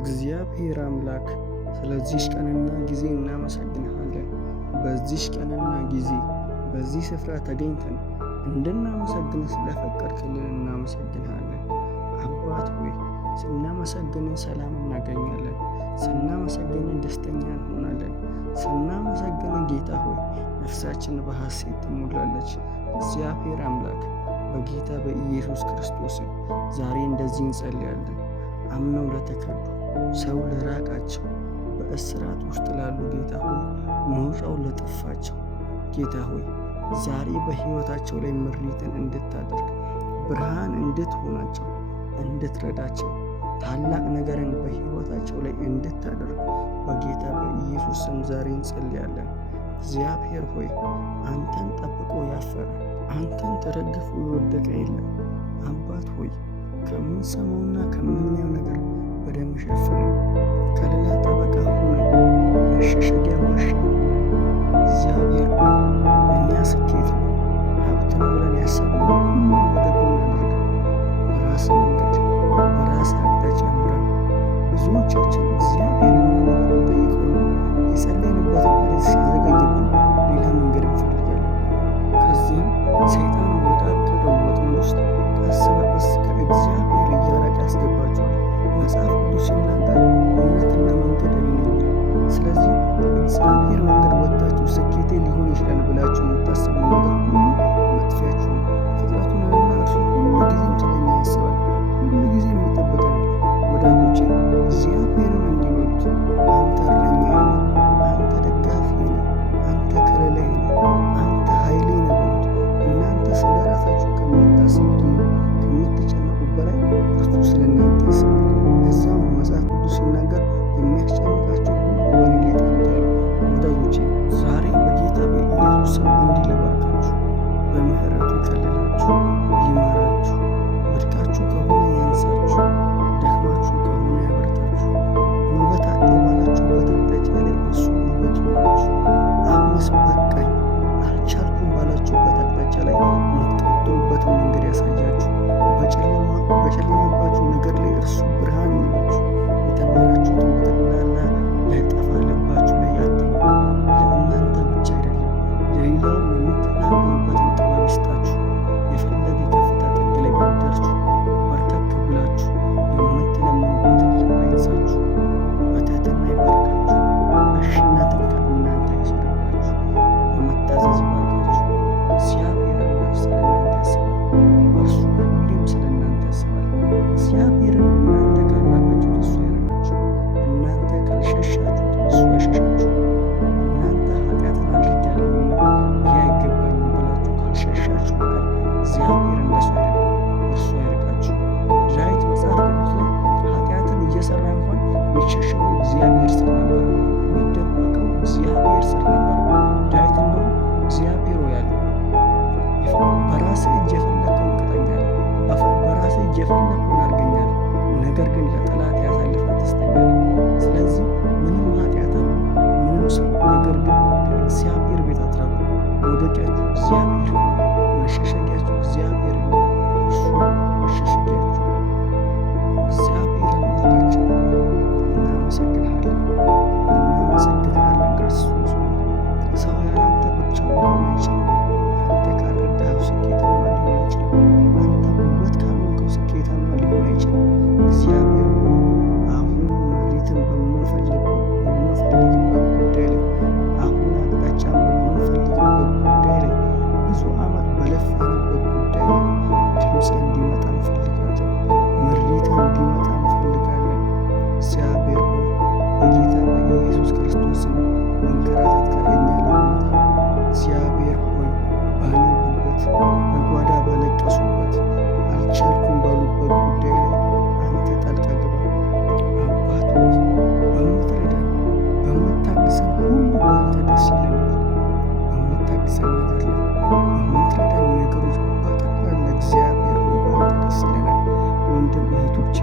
እግዚአብሔር አምላክ ስለዚህች ቀንና ጊዜ እናመሰግንሃለን። በዚህች ቀንና ጊዜ በዚህ ስፍራ ተገኝተን እንድናመሰግን ስለፈቀድክልን እናመሰግንሃለን። አባት ሆይ ስናመሰግንን ሰላም እናገኛለን። ስናመሰግንን ደስተኛ እንሆናለን። ስናመሰግንን ጌታ ሆይ ነፍሳችን በሐሴት ትሞላለች። እግዚአብሔር አምላክ በጌታ በኢየሱስ ክርስቶስ ዛሬ እንደዚህ እንጸልያለን። አምነው ለተከዱ ሰው ለራቃቸው በእስራት ውስጥ ላሉ ጌታ ሆይ መውጫው ለጠፋቸው ጌታ ሆይ ዛሬ በሕይወታቸው ላይ ምሪትን እንድታደርግ ብርሃን እንድትሆናቸው እንድትረዳቸው ታላቅ ነገርን በሕይወታቸው ላይ እንድታደርግ በጌታ በኢየሱስ ስም ዛሬ እንጸልያለን። እግዚአብሔር ሆይ አንተን ጠብቆ ያፈረ አንተን ተደግፎ የወደቀ የለም። አባት ሆይ ከምንሰማውና ከምናየው ነገር በደም ሸፍነን ከሌላ ጠበቃ ሆነን መሸሸጊያ ዋሻ ሆነን እግዚአብሔር ሆይ እኛ ስኬት ነው ሀብት ነው ብለን ያሰብነው ሁሉ ወደ ጎን አድርገን በራስ መንገድ በራስ አቅጣጫ ምራን። ብዙዎቻችን እግዚአብሔር የሆነ ነገር ጠይቀውና የጸለይንበትን ዕለት ሲያዘገይብን ሌላ መንገድ እንፈልጋለን። ከዚህም ሰይጣን ወደ አቀደው ወጥመድ ውስጥ ቀስ በቀስ ከእግዚአብሔር እያራቀ ያስገባቸዋል። መጽሐፍ ቅዱስ ሲናገር እውነትና መንገድ እኔ ነኝ ይላል። ስለዚህ እግዚአብሔር መንገድ ወጥታችሁ ስኬቴ ሊሆን ይችላል ብላችሁ የምታስቡ ነገር ሁሉ መጥፊያችሁ ነው። ፍጥረቱንና እርሱ ሁሉ ጊዜም ስለኛ ያስባል፣ ሁሉ ጊዜም ይጠብቀናል። ወዳጆቼ እግዚአብሔርን እንዲበሉት አንተ እረኛዬ ነህ፣ አንተ ደጋፊዬ ነህ፣ አንተ ከለላዬ ነህ፣ አንተ ኃይሌ ነህ በሉት። እናንተ ስለ ራሳችሁ ከምታስቡትና ከምትጨነቁት በላይ እርሱ ስለ እናንተ ያስባል። ለዛም መጽሐፍ ቅዱስ ሲናገር የሚያስጨንቃችሁ ሁሉ በእኔ ላይ ጣሉት ያለው። ወዳጆቼ ዛሬ በጌታ በኢየሱስ ስም እንዲህ ልባርካችሁ። በምሕረቱ ይከልላችሁ፣ ይመራችሁ። ወድቃችሁ ከሆነ ያንሳችሁ፣ ደክማችሁ ከሆነ ያበርታችሁ። ጉልበት አጣሁ ባላችሁበት አቅጣጫ ላይ እርሱ ጉልበት ይሆናችሁ። አሁንስ በቃኝ አልቻልኩም ባላችሁበት አቅጣጫ ላይ የምትቀጥሉበትን መንገድ ያሳያችሁ። በጨለመባችሁ ነገር ላይ እርሱ ብርሃን ይሆናችሁ። የተማራችሁትን በጠቅላላ ላይጠፋ ልባችሁ ላይ ያትሙ። ለእናንተ ብቻ አይደለም ለሌላውም የምትናገሩበትን ጥበብ ይስጣችሁ። የፈለገ ከፍታ ጥግ ላይ ብትደርሱ በርከክ ብላችሁ የምትለምኑበትን ልብ አይንሳችሁ። በትህትና ይባርካችሁ። እሺነትን ከእናንተ ይሰራባችሁ። በመታዘዝ ይባርካችሁ። እግዚአብሔር አምላክ ስለ እናንተ ያስባል። እርሱ ሁሌም ስለ እናንተ ያስባል። እግዚአብሔርን እናንተ ካራቃችሁት እሱ ያረቃችሁ። እናንተ ካልሸሻችሁት እሱ አይሸሻችሁ። እናንተ ኃጢአትን አድርጌአለሁና ይህ አይገባኝም ብላችሁ ካልሸሻችሁ በቀር እግዚአብሔር እንደሱ አይደለም፣ እርሱ አይርቃችሁ። ዳዊት መጽሐፍ ቅዱስ ላይ ኃጢአትን እየሰራ እንኳን የሚሸሸገው እግዚአብሔር ስር ነበረ፣ የሚደበቀው እግዚአብሔር ስር ነበረ። ዳዊት እንደውም እግዚአብሔር ሆይ ያለው በራስህ እጅ የፈለግከውን ቅጠኝ አለ፣ በራስህ እጅ የፈለግከውን አድርገኝ አለ። ነገር ግን ለጠላት አሳልፈህ አትስጠኝ። ስለዚህ ምንም ኃጢአት አሉ ምንም ሰው፣ ነገር ግን ከእግዚአብሔር ቤት አትራቁ። መውደቂያችሁ እግዚአብሔር ነው፣ መሸሸጊያችሁ እግዚአብሔር ነው። እርሱ መሸሸጊያችሁ እግዚአብሔር አምላካችን ነው። እናመሰግንሃለን፣ እናመሰግንሃለን ክርስቶስ ሆይ። ሰው ያላንተ ብቻውን ሊሆን አይችልም። አንተ ካልረዳኸው ስኬታማ ሊሆን አይችልም። አንተ ጉልበት ካልሆንከው ስኬታማ ሊሆን አይችልም። እግዚአብሔር ሆይ አሁን ምሪትን በምንፈልግበት ጉዳይ ላይ አሁን አቅጣጫን በምንፈልግበት ጉዳይ ላይ ብዙ ዓመት በለፋንበት ጉዳይ ላይ ድምፅ እንዲመጣ እንፈልጋለን። ምሪት እንዲመጣ እንፈልጋለን። እግዚአብሔር ሆይ በጌታ በኢየሱስ ክርስቶስ ስም መንከራተት ከእኛ ላይ ይመጣ። እግዚአብሔር ሆይ ባነቡበት በጓዳ ባለቀሱበት አልቻልኩም ባሉበት ጉዳይ ላይ አንተ ጣልቃ ግባ። አባት ሆይ በምትረዳን በምታግዘን ሁሉ በአንተ ደስ ይለናል። በምታግዘን ነገር ላይ በምትረዳን ነገሮች በጠቅላላ እግዚአብሔር ሆይ በአንተ ደስ ይለናል። ወንድም እህቶች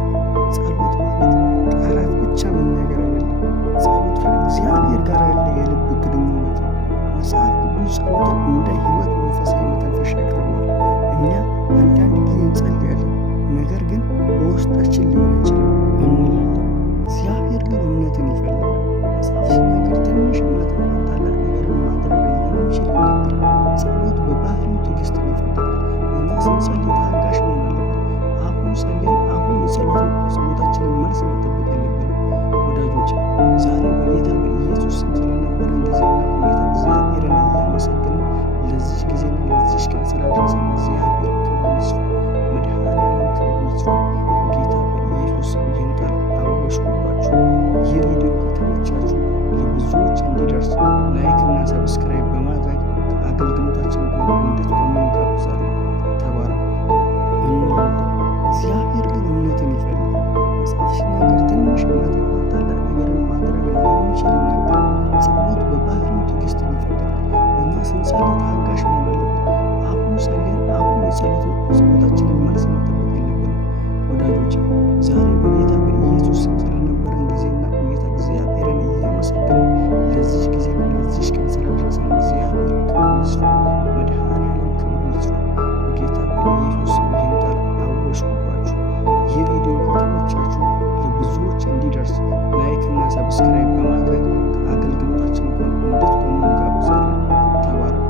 ጸሎት ማለት ቃላት ብቻ መናገር አይደለም። ጸሎት ከእግዚአብሔር ጋር ያለ የልብ ስንጸልይ ታጋሽ መሆን አለብን። አሁን ጸልየን አሁን ጸሎታችንን መልስ መጠበቅ የለብንም ወዳጆች። ዛሬ በጌታ በኢየሱስ ስም ስለነበረን ጊዜና ቆይታ እግዚአብሔርን እያመሰገንን ለዚህ ጊዜና ለዚህ ቀን ስላደረሰን እግዚአብሔር ክብር ይስፋ፣ መድኃኔዓለም ክብር ይስፋ። በጌታ በኢየሱስ ስም ይህን ቃል አወጅኩባችሁ። ይህ ቪዲዮ ከተመቻችሁ ለብዙዎች እንዲደርስ ላይክ እና ሰብስክራይብ በማድረግ ከአገልግሎታችን ጎን እንድትቆሙ እንጋብዛለን። ተባረኩ እንላለን። እግዚአብሔር ግን እምነትን ይፈልጋል። መጽሐፍ ሲናገር ትንሽ እምነት እንኳን ታላቅ ነገርን ማድረግ እንደሚችል ይናገራል። ጸሎት በባህሪው ትዕግስትን ይፈልጋል። እኛ ስንጸልይ ታጋሽ መሆን አለብን። አሁን ጸልየን አሁን ጸሎታችንን መልስ መጠበቅ የለብንም ወዳጆች። ዛሬ በጌታ በኢየሱስ ስም ስለነበረን ጊዜና ቆይታ እግዚአብሔርን እያመሰገንን ለዚህ ጊዜና ለዚህ ቀን ስላደረሰን እግዚአብሔር ክብር ይስፋ፣ መድኃኔዓለም ክብር ይስፋ። በጌታ በኢየሱስ ስም ይህን ቃል አወጅኩባችሁ። ይህ ቪዲዮ ከተመቻችሁ ለብዙዎች እንዲደርስ ላይክ እና ሰብስክራይብ በማድረግ ከአገልግሎታችን ጎን እንድትቆሙ እንጋብዛለን። ተባረኩ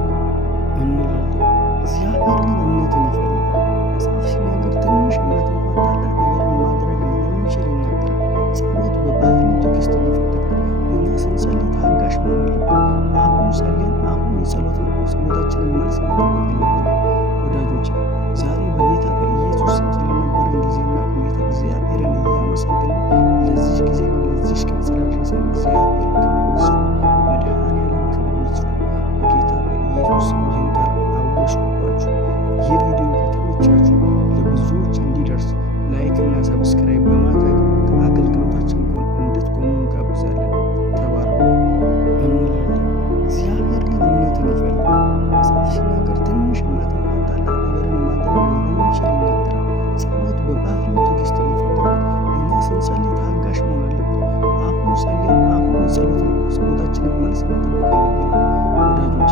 እንላለን። እግዚአብሔር ግን እምነትን ይፈልጋል። መጽሐፍ ሲናገር ትንሽ እምነት እንኳን ታላቅ ነገርን ማድረግ እንደሚችል ይናገራል። ጸሎት በባህሪው ትዕግስትን ይፈልጋል። እኛ ስንጸልይ ታጋሽ መሆን አለብን። አሁን ጸልየን አሁን ጸሎታችንን መልስ መጠበቅ የለብንም ወዳጆች። ዛሬ በጌታ በኢየሱስ ስም ስለነበረን ጊዜና ቆይታ እግዚአብሔርን እያመሰገንን ለዚህ ጊዜና ለዚህ ቀን ስላደረሰን እግዚአብሔር ክብር ይስፋ፣ መድኃኔዓለም ክብር ይስፋ። በጌታ በኢየሱስ ስም ይህን ቃል አወጅኩባችሁ። ይህ ቪዲዮ ከተመቻችሁ ለብዙዎች እንዲደርስ ላይክ እና ሰብስክራይብ በማድረግ ከአገልግሎታችን ጎን እንድትቆሙ እንጋብዛለን። ተባረኩ እንላለን። እግዚአብሔር ግን እምነትን ይፈልጋል። መጽሐፍ ሲናገር ትንሽ እምነት እንኳን ታላቅ ነገርን ማድረግ እንደሚችል ይናገራል። ጸሎት በባህሪው ትዕግስትን ይፈልጋል። እኛ ስንጸልይ ታጋሽ መሆን አለብን። አሁን ጸልየን አሁን ጸሎታችንን መልስ መጠበቅ የለብንም ወዳጆች።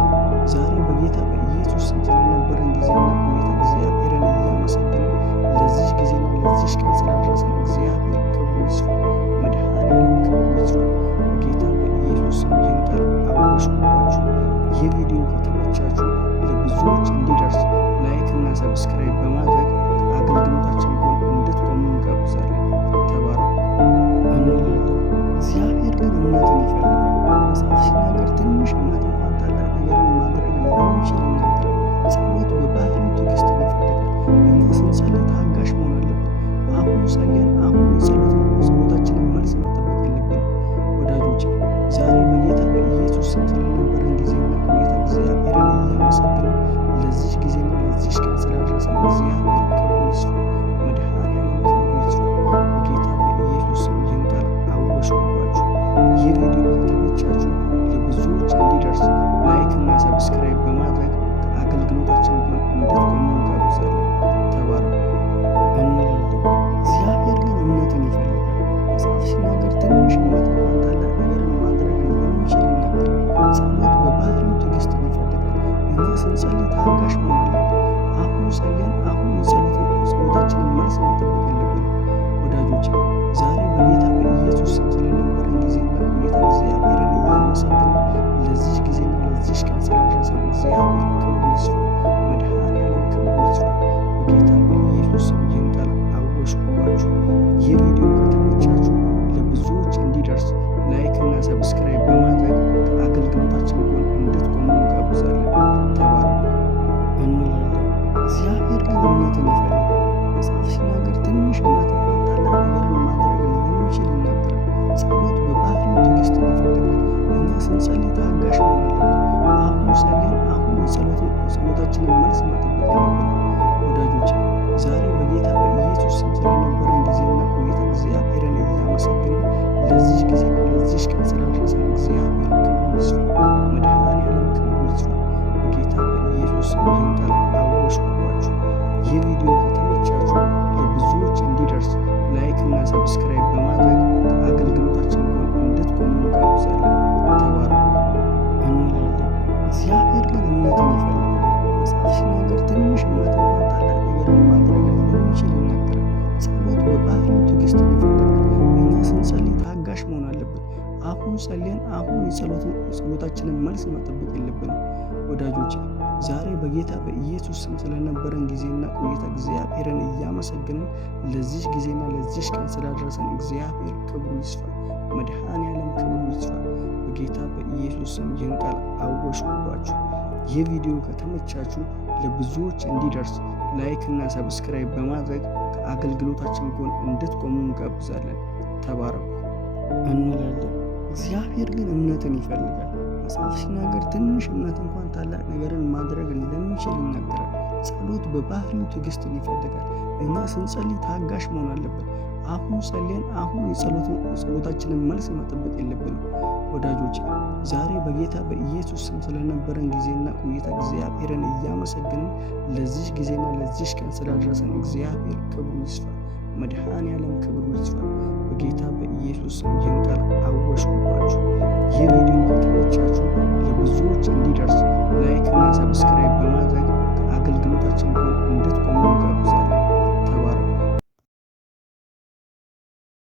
ዛሬ በጌታ በኢየሱስ ስም ስለነበረን ጊዜና ቆይታ እግዚአብሔርን እያመሰገንን ለዚህ ጊዜና ለዚህ ቀን ስላደረሰን እግዚአብሔር ክብር ይስፋ፣ መድኃኔዓለም ክብር ይስፋ። በጌታ በኢየሱስ ስም ይህን ቃል አወጅኩባችሁ። ይህ ቪዲዮ ከተመቻችሁ ለብዙዎች እንዲደርስ ላይክ እና ሰብስክራይብ በማድረግ ከአገልግሎታችን ጎን እንድትቆሙ እንጋብዛለን። ተባረኩ እንላለን። እግዚአብሔር ግን እምነትን ይፈልጋል። መጽሐፍ ሲናገር ትንሽ እምነት እንኳን ታላቅ ነገርን ማድረግ እንደሚችል ይናገራል። ጸሎት በባህሪው ትዕግስትን ይፈልጋል። እኛ ስንጸልይ ታጋሽ መሆን አለብን። አሁን ጸልየን አሁን ጸሎታችንን መልስ መጠበቅ የለብንም ወዳጆች። ዛሬ በጌታ በኢየሱስ ስም ስለነበረን ጊዜና ቆይታ እግዚአብሔርን እያመሰገንን ለዚህ ጊዜና ለዚህ ቀን ስላደረሰን እግዚአብሔር ክብር ይስፋ፣ መድኃኔዓለም ክብር ይስፋ። በጌታ በኢየሱስ ስም ይህን ቃል አወጅኩባችሁ። ይህ ቪዲዮ ከተመቻችሁ ለብዙዎች እንዲደርስ ላይክ እና ሰብስክራይብ በማድረግ ከአገልግሎታችን ጎን እንድትቆሙ እንጋብዛለን። ተባረኩ እንላለን። እግዚአብሔር ግን እምነትን ይፈልጋል። መጽሐፍ ሲናገር ትንሽ እምነት እንኳን ታላቅ ነገርን ማድረግ እንደሚችል ይናገራል። ጸሎት በባህሪው ትዕግስትን ይፈልጋል። እኛ ስንጸልይ ታጋሽ መሆን አለብን። አሁን ጸልየን አሁን ጸሎታችንን መልስ መጠበቅ የለብንም ወዳጆች። ዛሬ በጌታ በኢየሱስ ስም ስለነበረን ጊዜና ቆይታ እግዚአብሔርን እያመሰገንን ለዚህ ጊዜና ለዚህ ቀን ስላደረሰን እግዚአብሔር ክብር ይስፋ፣ መድኃኔዓለም ክብር ይስፋ። በጌታ በኢየሱስ ስም ይህን ቃል አወጅኩባችሁ። ይህ ቪዲዮ ከተመቻችሁ ለብዙዎች እንዲደርስ ላይክ እና ሰብስክራይብ በማድረግ ከአገልግሎታችን ጎን እንድትቆሙ እንጋብዛለን። ተባረኩ እንላለን። እግዚአብሔር ግን እምነትን ይፈልጋል። መጽሐፍ ሲናገር ትንሽ እምነት እንኳን ታላቅ ነገርን ማድረግ እንደሚችል ይናገራል። ጸሎት በባህሪው ትዕግስትን ይፈልጋል። እኛ ስንጸልይ ታጋሽ መሆን አለብን። አሁን ጸልየን አሁን ጸሎታችንን መልስ መጠበቅ የለብንም ወዳጆች። ዛሬ በጌታ በኢየሱስ ስም ስለነበረን ጊዜና ቆይታ እግዚአብሔርን እያመሰገንን ለዚህ ጊዜና ለዚህ ቀን ስላደረሰን እግዚአብሔር ክብር ይስፋ፣ መድኃኔዓለም ክብር ይስፋ። በጌታ በኢየሱስ ስም ይህን ቃል አወጅኩባችሁ። ይህ ቪዲዮ ከተመቻችሁ ለብዙዎች እንዲደርስ ላይክ እና ሰብስክራይብ በማድረግ ከአገልግሎታችን ጎን እንድትቆሙ እንጋብዛለን። ተባረኩ እንላለን። እግዚአብሔር ግን እምነትን ይፈልጋል። መጽሐፍ ሲናገር ትንሽ እምነት እንኳን ታላቅ ነገርን ማድረግ እንደሚችል ይናገራል። ጸሎት በባህሪው ትዕግስትን ይፈልጋል። እኛ ስንጸልይ ታጋሽ መሆን አለብን። አሁን ጸልየን አሁን ጸሎታችንን መልስ መጠበቅ የለብንም ወዳጆች። ዛሬ በጌታ በኢየሱስ ስም ስለነበረን ጊዜና ቆይታ እግዚአብሔርን እያመሰገንን ለዚች ጊዜና ለዚች ቀን ስላደረሰን እግዚአብሔር ክብሩ ይስፋ። መድኃኔዓለም ክብሩ ይስፋ። በጌታ በኢየሱስ ስም ይህን ቃል አወጅኩባችሁ። ይህ ቪዲዮ ከተመቻችሁ ለብዙዎች እንዲደርስ ላይክ እና ሰብስክራይብ በማድረግ ከአገልግሎታችን ጎን እንድትቆሙ እንጋብዛለን። ተባረኩ እንላለን። እግዚአብሔር ግን እምነትን ይፈልጋል። መጽሐፍ ሲናገር ትንሽ እምነት እንኳን ታላቅ ነገርን ማድረግ እንደሚችል ይናገራል። ጸሎት በባህሪው ትዕግስትን ይፈልጋል። እኛ ስንጸልይ ታጋሽ መሆን አለብን። አሁን ጸልየን አሁን የጸሎታችንን መልስ መጠበቅ የለብንም። ወዳጆች ዛሬ በጌታ በኢየሱስ ስም ስለነበረን ጊዜና ቆይታ እግዚአብሔርን እያመሰገንን ለዚህ ጊዜና ለዚህ ቀን ስላደረሰን እግዚአብሔር ክብሩ ይስፋ። መድኃኔዓለም ክብሩ ይስፋ። በጌታ በኢየሱስ ስም ይህን ቃል አወጅኩባችሁ። ይህ ቪዲዮ ከተመቻችሁ ለብዙዎች እንዲደርስ ላይክ እና ሰብስክራይብ